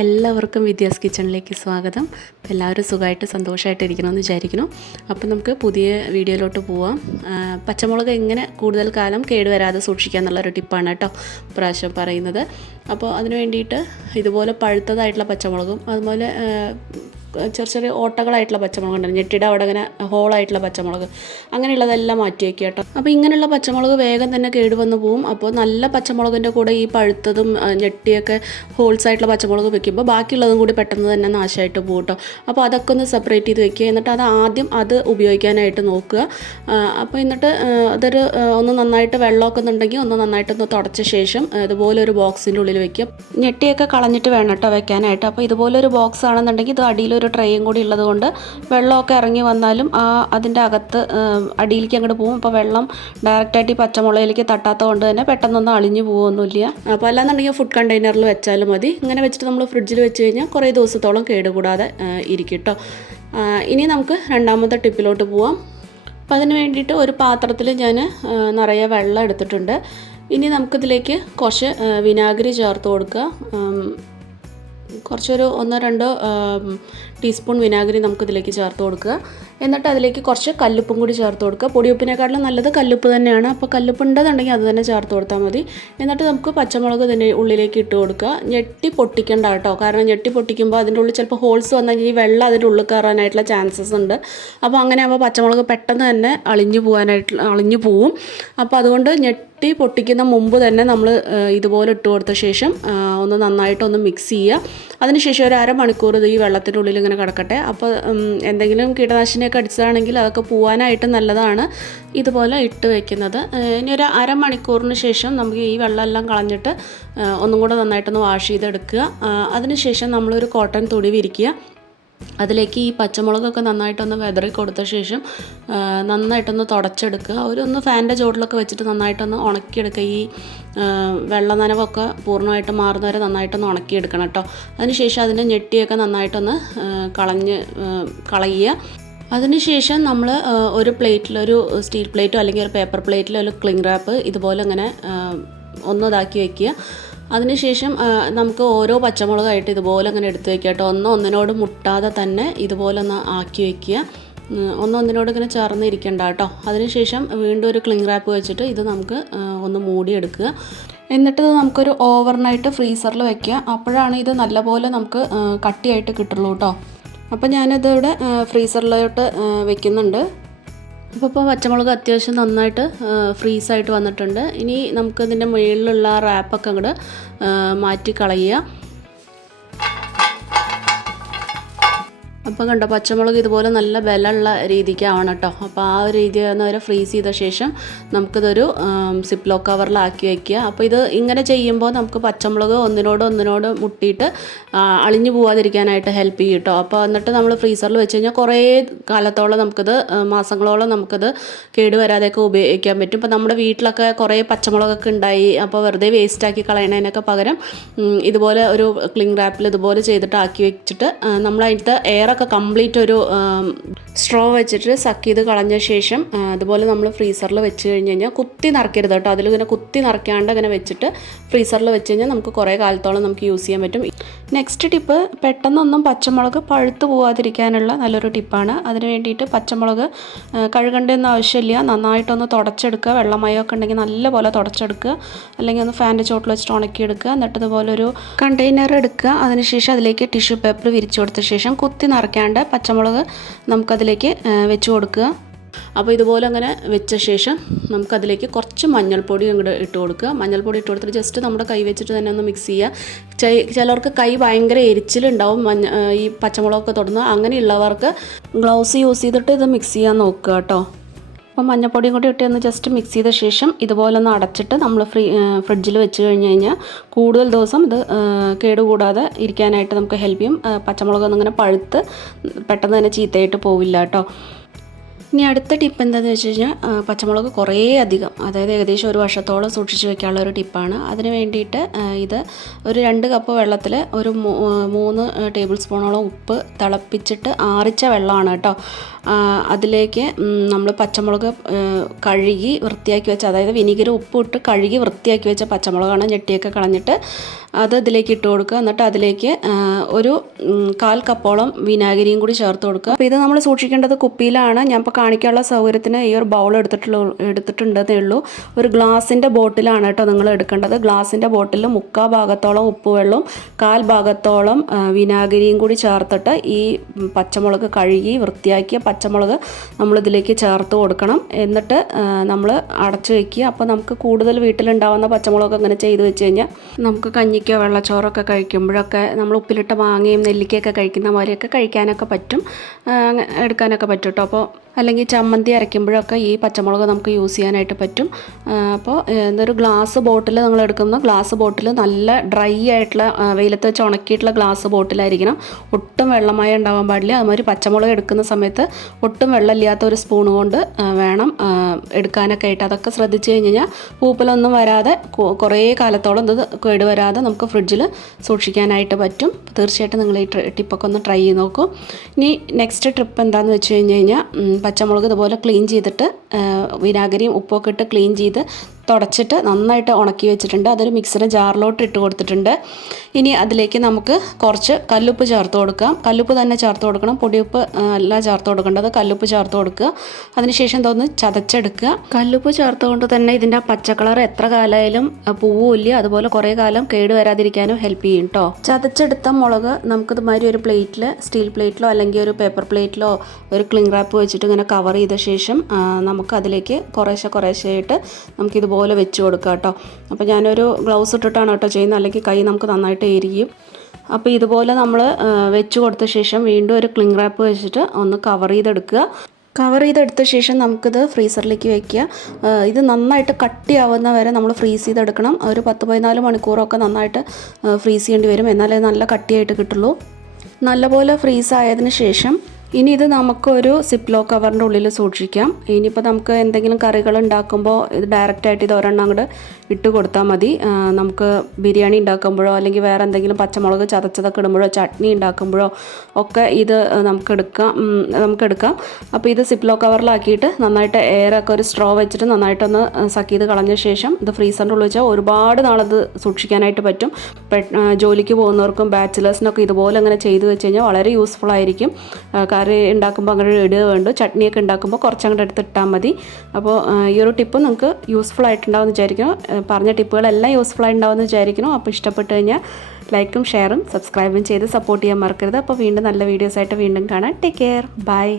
എല്ലാവർക്കും വിദ്യാസ് കിച്ചണിലേക്ക് സ്വാഗതം. എല്ലാവരും സുഖമായിട്ട് സന്തോഷമായിട്ട് ഇരിക്കണമെന്ന് വിചാരിക്കുന്നു. അപ്പോൾ നമുക്ക് പുതിയ വീഡിയോയിലോട്ട് പോവാം. പച്ചമുളക് എങ്ങനെ കൂടുതൽ കാലം കേടുവരാതെ സൂക്ഷിക്കുക എന്നുള്ളൊരു ടിപ്പാണ് കേട്ടോ പ്രാവശ്യം പറയുന്നത്. അപ്പോൾ അതിന് വേണ്ടിയിട്ട് ഇതുപോലെ പഴുത്തതായിട്ടുള്ള പച്ചമുളകും അതുപോലെ ചെറിയ ചെറിയ ഓട്ടകളായിട്ടുള്ള പച്ചമുളക് ഉണ്ടല്ലോ, ഞെട്ടിയുടെ അവിടെ അങ്ങനെ ഹോളായിട്ടുള്ള പച്ചമുളക്, അങ്ങനെയുള്ളതെല്ലാം മാറ്റി വയ്ക്കുക കേട്ടോ. അപ്പോൾ ഇങ്ങനെയുള്ള പച്ചമുളക് വേഗം തന്നെ കേടുവന്ന് പോവും. അപ്പോൾ നല്ല പച്ചമുളകിൻ്റെ കൂടെ ഈ പഴുത്തതും ഞെട്ടിയൊക്കെ ഹോൾസ് ആയിട്ടുള്ള പച്ചമുളക് വെക്കുമ്പോൾ ബാക്കിയുള്ളതും കൂടി പെട്ടെന്ന് തന്നെ നാശമായിട്ട് പോകും കേട്ടോ. അപ്പോൾ അതൊക്കെ ഒന്ന് സെപ്പറേറ്റ് ചെയ്ത് വെക്കുക. എന്നിട്ട് അത് ആദ്യം ഉപയോഗിക്കാനായിട്ട് നോക്കുക. അപ്പോൾ എന്നിട്ട് അതൊരു ഒന്ന് നന്നായിട്ട് വെള്ളമൊക്കെ ഉണ്ടെങ്കിൽ ഒന്ന് നന്നായിട്ടൊന്ന് തുടച്ച ശേഷം ഇതുപോലെ ഒരു ബോക്സിൻ്റെ ഉള്ളിൽ വെക്കുക. ഞെട്ടിയൊക്കെ കളഞ്ഞിട്ട് വേണം കേട്ടോ വെക്കാനായിട്ട്. അപ്പോൾ ഇതുപോലൊരു ബോക്സ് ആണെന്നുണ്ടെങ്കിൽ ഇത് അടിയിലൊരു ട്രേയും കൂടി ഉള്ളതുകൊണ്ട് വെള്ളമൊക്കെ ഇറങ്ങി വന്നാലും അതിൻ്റെ അകത്ത് അടിയിലേക്ക് അങ്ങോട്ട് പോകും. അപ്പോൾ വെള്ളം ഡയറക്റ്റായിട്ട് ഈ പച്ചമുളകിലേക്ക് തട്ടാത്ത കൊണ്ട് തന്നെ പെട്ടെന്നൊന്നും അളിഞ്ഞു പോകുമൊന്നുമില്ല. അപ്പോൾ അല്ലാന്നുണ്ടെങ്കിൽ ഫുഡ് കണ്ടെയ്നറിൽ വെച്ചാലും മതി. ഇങ്ങനെ വെച്ചിട്ട് നമ്മൾ ഫ്രിഡ്ജിൽ വെച്ച് കഴിഞ്ഞാൽ കുറേ ദിവസത്തോളം കേടുകൂടാതെ ഇരിക്കും കേട്ടോ. ഇനി നമുക്ക് രണ്ടാമത്തെ ടിപ്പിലോട്ട് പോവാം. അപ്പോൾ അതിന് വേണ്ടിയിട്ട് ഒരു പാത്രത്തിൽ ഞാൻ നിറയെ വെള്ളം എടുത്തിട്ടുണ്ട്. ഇനി നമുക്കിതിലേക്ക് കുറച്ച് വിനാഗിരി ചേർത്ത് കൊടുക്കുക. കുറച്ചൊരു 1-2 ടീസ്പൂൺ വിനാഗിരി നമുക്കിതിലേക്ക് ചേർത്ത് കൊടുക്കുക. എന്നിട്ട് അതിലേക്ക് കുറച്ച് കല്ലുപ്പും കൂടി ചേർത്ത് കൊടുക്കുക. പൊടിയുപ്പിനെക്കാട്ടിലും നല്ലത് കല്ലുപ്പ് തന്നെയാണ്. അപ്പോൾ കല്ലുപ്പ് ഉണ്ടെന്നുണ്ടെങ്കിൽ അത് തന്നെ ചേർത്ത് കൊടുത്താൽ മതി. എന്നിട്ട് നമുക്ക് പച്ചമുളക് ഇതിൻ്റെ ഉള്ളിലേക്ക് ഇട്ട് കൊടുക്കുക. ഞെട്ടി പൊട്ടിക്കണ്ട കേട്ടോ, കാരണം ഞെട്ടി പൊട്ടിക്കുമ്പോൾ അതിൻ്റെ ഉള്ളിൽ ചിലപ്പോൾ ഹോൾസ് വന്നു കഴിഞ്ഞാൽ ഈ വെള്ളം അതിൻ്റെ ഉള്ളിൽ കയറാനായിട്ടുള്ള ചാൻസസ് ഉണ്ട്. അപ്പോൾ അങ്ങനെ ആകുമ്പോൾ പച്ചമുളക് പെട്ടെന്ന് തന്നെ അളിഞ്ഞു പോവും. അപ്പോൾ അതുകൊണ്ട് ഞെട്ടി പൊട്ടിക്കുന്ന മുമ്പ് തന്നെ നമ്മൾ ഇതുപോലെ ഇട്ട് കൊടുത്ത ശേഷം ഒന്ന് നന്നായിട്ടൊന്ന് മിക്സ് ചെയ്യുക. അതിനുശേഷം ഒരു അരമണിക്കൂർ ഇത് ഈ വെള്ളത്തിൻ്റെ ഉള്ളിൽ ഇങ്ങനെ കിടക്കട്ടെ. അപ്പോൾ എന്തെങ്കിലും കീടനാശിനിയൊക്കെ അടിച്ചതാണെങ്കിൽ അതൊക്കെ പോവാനായിട്ട് നല്ലതാണ് ഇതുപോലെ ഇട്ട് വെക്കുന്നത്. ഇനി ഒരു അരമണിക്കൂറിന് ശേഷം നമുക്ക് ഈ വെള്ളമെല്ലാം കളഞ്ഞിട്ട് ഒന്നും കൂടെ നന്നായിട്ടൊന്ന് വാഷ് ചെയ്തെടുക്കുക. അതിനുശേഷം നമ്മളൊരു കോട്ടൺ തുണി വിരിക്കുക. അതിലേക്ക് ഈ പച്ചമുളകൊക്കെ നന്നായിട്ടൊന്ന് വെതറി കൊടുത്ത ശേഷം നന്നായിട്ടൊന്ന് തുടച്ചെടുക്കുക. ഒന്ന് ഫാനിൻ്റെ ചോട്ടിലൊക്കെ വെച്ചിട്ട് നന്നായിട്ടൊന്ന് ഉണക്കിയെടുക്കുക. ഈ വെള്ള നനവൊക്കെ പൂർണ്ണമായിട്ട് മാറുന്ന വരെ നന്നായിട്ടൊന്ന് ഉണക്കിയെടുക്കണം കേട്ടോ. അതിനുശേഷം അതിൻ്റെ ഞെട്ടിയൊക്കെ നന്നായിട്ടൊന്ന് കളയുക. അതിനുശേഷം നമ്മൾ ഒരു പ്ലേറ്റിൽ, ഒരു സ്റ്റീൽ പ്ലേറ്റോ അല്ലെങ്കിൽ ഒരു പേപ്പർ പ്ലേറ്റിലോ ഒരു ക്ലിംഗ് റാപ്പ് ഇതുപോലെ ഇങ്ങനെ ഇതാക്കി വയ്ക്കുക. അതിനുശേഷം നമുക്ക് ഓരോ പച്ചമുളകായിട്ട് ഇതുപോലെ അങ്ങനെ എടുത്ത് വയ്ക്കുക കേട്ടോ. ഒന്നിനോട് മുട്ടാതെ തന്നെ ഇതുപോലെ ഒന്ന് ആക്കി വയ്ക്കുക. ഒന്നിനോട് ഇങ്ങനെ ചേർന്ന് ഇരിക്കണ്ട കേട്ടോ. അതിനുശേഷം വീണ്ടും ഒരു ക്ലിംഗ് റാപ്പ് വെച്ചിട്ട് ഇത് നമുക്ക് ഒന്ന് മൂടിയെടുക്കുക. എന്നിട്ട് നമുക്കൊരു ഓവർനൈറ്റ് ഫ്രീസറിൽ വയ്ക്കുക. അപ്പോഴാണ് ഇത് നല്ലപോലെ നമുക്ക് കട്ടിയായിട്ട് കിട്ടുള്ളൂ കേട്ടോ. അപ്പോൾ ഞാനിതിവിടെ ഫ്രീസറിലോട്ട് വെക്കുന്നുണ്ട്. അപ്പോൾ പച്ചമുളക് അത്യാവശ്യം നന്നായിട്ട് ഫ്രീസായിട്ട് വന്നിട്ടുണ്ട്. ഇനി നമുക്കിതിൻ്റെ മുകളിലുള്ള റാപ്പൊക്കെ അങ്ങോട്ട് മാറ്റി കളയുക. അപ്പോൾ കണ്ടോ, പച്ചമുളക് ഇതുപോലെ നല്ല ബലമുള്ള രീതിക്കാവണം കേട്ടോ. അപ്പോൾ ആ ഒരു രീതി വരെ ഫ്രീസ് ചെയ്ത ശേഷം നമുക്കിതൊരു സിപ്ലോ കവറിലാക്കി വയ്ക്കുക. അപ്പോൾ ഇത് ഇങ്ങനെ ചെയ്യുമ്പോൾ നമുക്ക് പച്ചമുളക് ഒന്നിനോട് മുട്ടിയിട്ട് അളിഞ്ഞു പോകാതിരിക്കാനായിട്ട് ഹെൽപ്പ് ചെയ്യും കേട്ടോ. അപ്പോൾ എന്നിട്ട് നമ്മൾ ഫ്രീസറിൽ വെച്ച് കഴിഞ്ഞാൽ കുറേ കാലത്തോളം നമുക്കിത്, മാസങ്ങളോളം നമുക്കിത് കേടുവരാതെയൊക്കെ ഉപയോഗിക്കാൻ പറ്റും. ഇപ്പോൾ നമ്മുടെ വീട്ടിലൊക്കെ കുറേ പച്ചമുളകൊക്കെ ഉണ്ടായി, അപ്പോൾ വെറുതെ വേസ്റ്റാക്കി കളയണതിനൊക്കെ പകരം ഇതുപോലെ ഒരു ക്ലിംഗ് റാപ്പിൽ ഇതുപോലെ ചെയ്തിട്ട് ആക്കി വെച്ചിട്ട് നമ്മൾ അതിൻ്റെ എയറൊക്കെ കംപ്ലീറ്റ് ഒരു സ്ട്രോ വെച്ചിട്ട് സക്ക് ചെയ്ത് കളഞ്ഞ ശേഷം അതുപോലെ നമ്മൾ ഫ്രീസറിൽ വെച്ച് കഴിഞ്ഞ് കുത്തി നിറയ്ക്കരുത് കേട്ടോ. അതിലിങ്ങനെ കുത്തി നിറയ്ക്കാണ്ട് ഇങ്ങനെ വെച്ചിട്ട് ഫ്രീസറിൽ വെച്ച് കഴിഞ്ഞാൽ നമുക്ക് കുറേ കാലത്തോളം നമുക്ക് യൂസ് ചെയ്യാൻ പറ്റും. നെക്സ്റ്റ് ടിപ്പ്, പെട്ടെന്നൊന്നും പച്ചമുളക് പഴുത്ത് പോകാതിരിക്കാനുള്ള നല്ലൊരു ടിപ്പാണ്. അതിന് വേണ്ടിയിട്ട് പച്ചമുളക് കഴുകേണ്ടതൊന്നും ആവശ്യമില്ല. നന്നായിട്ടൊന്ന് തുടച്ചെടുക്കുക. വെള്ളമയമൊക്കെ ഉണ്ടെങ്കിൽ നല്ലപോലെ തുടച്ചെടുക്കുക. അല്ലെങ്കിൽ ഒന്ന് ഫാനിൻ്റെ ചോട്ടിൽ വെച്ചിട്ട് ഉണക്കിയെടുക്കുക. എന്നിട്ട് ഇതുപോലൊരു കണ്ടെയ്നർ എടുക്കുക. അതിനുശേഷം അതിലേക്ക് ടിഷ്യൂ പേപ്പർ വിരിച്ചു കൊടുത്ത ശേഷം കുത്തി നിറയ്ക്കാണ്ട് പച്ചമുളക് നമുക്കതിലേക്ക് വെച്ച് കൊടുക്കുക. അപ്പോൾ ഇതുപോലെ അങ്ങനെ വെച്ച ശേഷം നമുക്കതിലേക്ക് കുറച്ച് മഞ്ഞൾപ്പൊടി അങ്ങോട്ട് ഇട്ട് കൊടുക്കുക. മഞ്ഞൾപ്പൊടി ഇട്ട് കൊടുത്തിട്ട് ജസ്റ്റ് നമ്മുടെ കൈ വെച്ചിട്ട് തന്നെ ഒന്ന് മിക്സ് ചെയ്യുക. ചിലർക്ക് കൈ ഭയങ്കര എരിച്ചിലുണ്ടാവും ഈ പച്ചമുളകൊക്കെ തൊടുന്നത്. അങ്ങനെയുള്ളവർക്ക് ഗ്ലൗസ് യൂസ് ചെയ്തിട്ട് ഇത് മിക്സ് ചെയ്യാൻ നോക്കുക കേട്ടോ. അപ്പോൾ മഞ്ഞൾപ്പൊടിയും കൂടി ഇട്ട് ഒന്ന് ജസ്റ്റ് മിക്സ് ചെയ്ത ശേഷം ഇതുപോലെ ഒന്ന് അടച്ചിട്ട് നമ്മൾ ഫ്രിഡ്ജിൽ വെച്ച് കഴിഞ്ഞാൽ കൂടുതൽ ദിവസം ഇത് കേടുകൂടാതെ ഇരിക്കാനായിട്ട് നമുക്ക് ഹെൽപ്പ് ചെയ്യും. പച്ചമുളകൊന്നും ഇങ്ങനെ പഴുത്ത് പെട്ടെന്ന് തന്നെ ചീത്തയായിട്ട് പോവില്ല കേട്ടോ. ഇനി അടുത്ത ടിപ്പ് എന്താണെന്ന് വെച്ച് കഴിഞ്ഞാൽ പച്ചമുളക് കുറേ അധികം, അതായത് ഏകദേശം ഒരു വർഷത്തോളം സൂക്ഷിച്ച് വെക്കാനുള്ള ഒരു ടിപ്പാണ്. അതിന് വേണ്ടിയിട്ട് ഇത് ഒരു 2 കപ്പ് വെള്ളത്തിൽ ഒരു 3 ടേബിൾ സ്പൂണോളം ഉപ്പ് തിളപ്പിച്ചിട്ട് ആറിച്ച വെള്ളമാണ് കേട്ടോ. അതിലേക്ക് നമ്മൾ പച്ചമുളക് കഴുകി വൃത്തിയാക്കി വെച്ച, അതായത് വിനീഗർ ഉപ്പിട്ട് കഴുകി വൃത്തിയാക്കി വെച്ച പച്ചമുളകാണ്, ഞെട്ടിയൊക്കെ കളഞ്ഞിട്ട് അത് ഇതിലേക്ക് ഇട്ട് കൊടുക്കുക. എന്നിട്ട് അതിലേക്ക് ഒരു 1/4 കപ്പോളം വിനാഗിരിയും കൂടി ചേർത്ത് കൊടുക്കുക. അപ്പോൾ ഇത് നമ്മൾ സൂക്ഷിക്കേണ്ടത് കുപ്പിയിലാണ്. ഞാൻ ഇപ്പോൾ കാണിക്കാനുള്ള സൗകര്യത്തിന് ഈ ഒരു ബൗൾ എടുത്തിട്ടുണ്ടെന്നേ ഉള്ളൂ. ഒരു ഗ്ലാസിൻ്റെ ബോട്ടിലാണ് കേട്ടോ നിങ്ങൾ എടുക്കേണ്ടത്. ഗ്ലാസിൻ്റെ ബോട്ടിൽ 3/4 ഭാഗത്തോളം ഉപ്പുവെള്ളവും 1/4 ഭാഗത്തോളം വിനാഗിരിയും കൂടി ചേർത്തിട്ട് ഈ പച്ചമുളക് കഴുകി വൃത്തിയാക്കിയ പച്ചമുളക് നമ്മളിതിലേക്ക് ചേർത്ത് കൊടുക്കണം. എന്നിട്ട് നമ്മൾ അടച്ചു വയ്ക്കുക. അപ്പോൾ നമുക്ക് കൂടുതൽ വീട്ടിലുണ്ടാവുന്ന പച്ചമുളക് അങ്ങനെ ചെയ്ത് വെച്ച് കഴിഞ്ഞാൽ നമുക്ക് കഞ്ഞിക്കോ വെള്ളച്ചോറൊക്കെ കഴിക്കുമ്പോഴൊക്കെ നമ്മൾ ഉപ്പിലിട്ട മാങ്ങയും നെല്ലിക്കയൊക്കെ കഴിക്കുന്ന മാതിരിയൊക്കെ കഴിക്കാനൊക്കെ പറ്റും, എടുക്കാനൊക്കെ പറ്റും കേട്ടോ. അപ്പോൾ അല്ലെങ്കിൽ ചമ്മന്തി അരയ്ക്കുമ്പോഴൊക്കെ ഈ പച്ചമുളക് നമുക്ക് യൂസ് ചെയ്യാനായിട്ട് പറ്റും. അപ്പോൾ എന്തൊരു ഗ്ലാസ് ബോട്ടിൽ നിങ്ങൾ എടുക്കുന്ന ഗ്ലാസ് ബോട്ടിൽ നല്ല ഡ്രൈ ആയിട്ടുള്ള വെയിലത്ത് വെച്ച് ഉണക്കിയിട്ടുള്ള ഗ്ലാസ് ബോട്ടിലായിരിക്കണം. ഒട്ടും വെള്ളമായി ഉണ്ടാവാൻ പാടില്ല. അതുമാതിരി പച്ചമുളക് എടുക്കുന്ന സമയത്ത് ഒട്ടും വെള്ളമില്ലാത്ത ഒരു സ്പൂൺ കൊണ്ട് വേണം എടുക്കാനൊക്കെ ആയിട്ട്. അതൊക്കെ ശ്രദ്ധിച്ച് കഴിഞ്ഞാൽ പൂപ്പലൊന്നും വരാതെ കുറേ കാലത്തോളം ഇത് കേടുവരാതെ നമുക്ക് ഫ്രിഡ്ജിൽ സൂക്ഷിക്കാനായിട്ട് പറ്റും. തീർച്ചയായിട്ടും നിങ്ങൾ ഈ ടിപ്പൊക്കെ ഒന്ന് ട്രൈ ചെയ്ത് നോക്കൂ. ഇനി നെക്സ്റ്റ് ട്രിപ്പ് എന്താണെന്ന് വെച്ച് കഴിഞ്ഞാൽ പച്ചമുളക് ഇതുപോലെ ക്ലീൻ ചെയ്തിട്ട് വിനാഗിരിയും ഉപ്പൊക്കെ ഇട്ട് ക്ലീൻ ചെയ്ത് തുടച്ചിട്ട് നന്നായിട്ട് ഉണക്കി വെച്ചിട്ടുണ്ട്. അതൊരു മിക്സിയുടെ ജാറിലോട്ട് ഇട്ട് കൊടുത്തിട്ടുണ്ട്. ഇനി അതിലേക്ക് നമുക്ക് കുറച്ച് കല്ലുപ്പ് ചേർത്ത് കൊടുക്കാം. കല്ലുപ്പ് തന്നെ ചേർത്ത് കൊടുക്കണം, പൊടിയുപ്പ് അല്ല ചേർത്ത് കൊടുക്കേണ്ടത്, കല്ലുപ്പ് ചേർത്ത് കൊടുക്കുക. അതിനുശേഷം ഇതൊന്ന് ചതച്ചെടുക്കുക. കല്ലുപ്പ് ചേർത്തുകൊണ്ട് തന്നെ ഇതിൻ്റെ പച്ച കളർ എത്ര കാലമായാലും പൂവില്ല, അതുപോലെ കുറേ കാലം കേട് വരാതിരിക്കാനും ഹെൽപ്പ് ചെയ്യും കേട്ടോ. ചതച്ചെടുത്ത മുളക് നമുക്കിതുമാതിരി ഒരു പ്ലേറ്റിൽ, സ്റ്റീൽ പ്ലേറ്റിലോ അല്ലെങ്കിൽ ഒരു പേപ്പർ പ്ലേറ്റിലോ ഒരു ക്ലിംഗ് റാപ്പ് വെച്ചിട്ട് ഇങ്ങനെ കവർ ചെയ്ത ശേഷം നമുക്ക് അതിലേക്ക് കുറേശ്ശെയായിട്ട് നമുക്കിതുപോലെ വെച്ച് കൊടുക്കുക കേട്ടോ. അപ്പോൾ ഞാനൊരു ഗ്ലൗസ് ഇട്ടിട്ടാണ് കേട്ടോ ചെയ്യുന്നത്, അല്ലെങ്കിൽ കൈ നമുക്ക് നന്നായിട്ട് എരിയും. അപ്പോൾ ഇതുപോലെ നമ്മൾ വെച്ച് കൊടുത്ത ശേഷം വീണ്ടും ഒരു ക്ലിംഗ് റാപ്പ് വെച്ചിട്ട് ഒന്ന് കവർ ചെയ്തെടുക്കുക. കവർ ചെയ്തെടുത്ത ശേഷം നമുക്കിത് ഫ്രീസറിലേക്ക് വയ്ക്കുക. ഇത് നന്നായിട്ട് കട്ടിയാവുന്ന വരെ നമ്മൾ ഫ്രീസ് ചെയ്തെടുക്കണം. ഒരു 10-14 മണിക്കൂറൊക്കെ നന്നായിട്ട് ഫ്രീസ് ചെയ്യേണ്ടി വരും, എന്നാലേ നല്ല കട്ടിയായിട്ട് കിട്ടുള്ളൂ. നല്ലപോലെ ഫ്രീസ് ആയതിനു ശേഷം ഇനി ഇത് നമുക്കൊരു സിപ്ലോ കവറിൻ്റെ ഉള്ളിൽ സൂക്ഷിക്കാം. ഇനിയിപ്പോൾ നമുക്ക് എന്തെങ്കിലും കറികൾ ഉണ്ടാക്കുമ്പോൾ ഇത് ഡയറക്റ്റായിട്ട് ഇത് ഒരെണ്ണം അങ്ങോട്ട് ഇട്ട് കൊടുത്താൽ മതി. നമുക്ക് ബിരിയാണി ഉണ്ടാക്കുമ്പോഴോ അല്ലെങ്കിൽ വേറെ എന്തെങ്കിലും പച്ചമുളക് ചതച്ചതൊക്കെ ഇടുമ്പോഴോ ചട്നി ഉണ്ടാക്കുമ്പോഴോ ഒക്കെ ഇത് നമുക്കെടുക്കാം. അപ്പോൾ ഇത് സിപ്ലോ കവറിലാക്കിയിട്ട് നന്നായിട്ട് എയറൊക്കെ ഒരു സ്ട്രോ വെച്ചിട്ട് നന്നായിട്ടൊന്ന് സക്ക് ചെയ്ത് കളഞ്ഞ ശേഷം ഇത് ഫ്രീസറിൻ്റെ ഉള്ളിൽ വെച്ചാൽ ഒരുപാട് നാളത് സൂക്ഷിക്കാനായിട്ട് പറ്റും. ജോലിക്ക് പോകുന്നവർക്കും ബാച്ചിലേഴ്സിനൊക്കെ ഇതുപോലെ അങ്ങനെ ചെയ്ത് വെച്ച് കഴിഞ്ഞാൽ വളരെ യൂസ്ഫുൾ ആയിരിക്കും. കറി ഉണ്ടാക്കുമ്പോൾ അങ്ങനെ ഇടുക വേണ്ടു, ചട്നിയൊക്കെ ഉണ്ടാക്കുമ്പോൾ കുറച്ചങ്ങോട്ട് എടുത്തിട്ടാൽ മതി. അപ്പോൾ ഈ ഒരു ടിപ്പ് നിങ്ങൾക്ക് യൂസ്ഫുൾ ആയിട്ടുണ്ടാവുമെന്ന് വിചാരിക്കുന്നു. പറഞ്ഞ ടിപ്പുകളെല്ലാം യൂസ്ഫുൾ ആയിട്ടുണ്ടാവുമെന്ന് വിചാരിക്കുന്നു. അപ്പോൾ ഇഷ്ടപ്പെട്ട് കഴിഞ്ഞാൽ ലൈക്കും ഷെയറും സബ്സ്ക്രൈബും ചെയ്ത് സപ്പോർട്ട് ചെയ്യാൻ മറക്കരുത്. അപ്പോൾ വീണ്ടും നല്ല വീഡിയോസായിട്ട് വീണ്ടും കാണാം. Take care, by.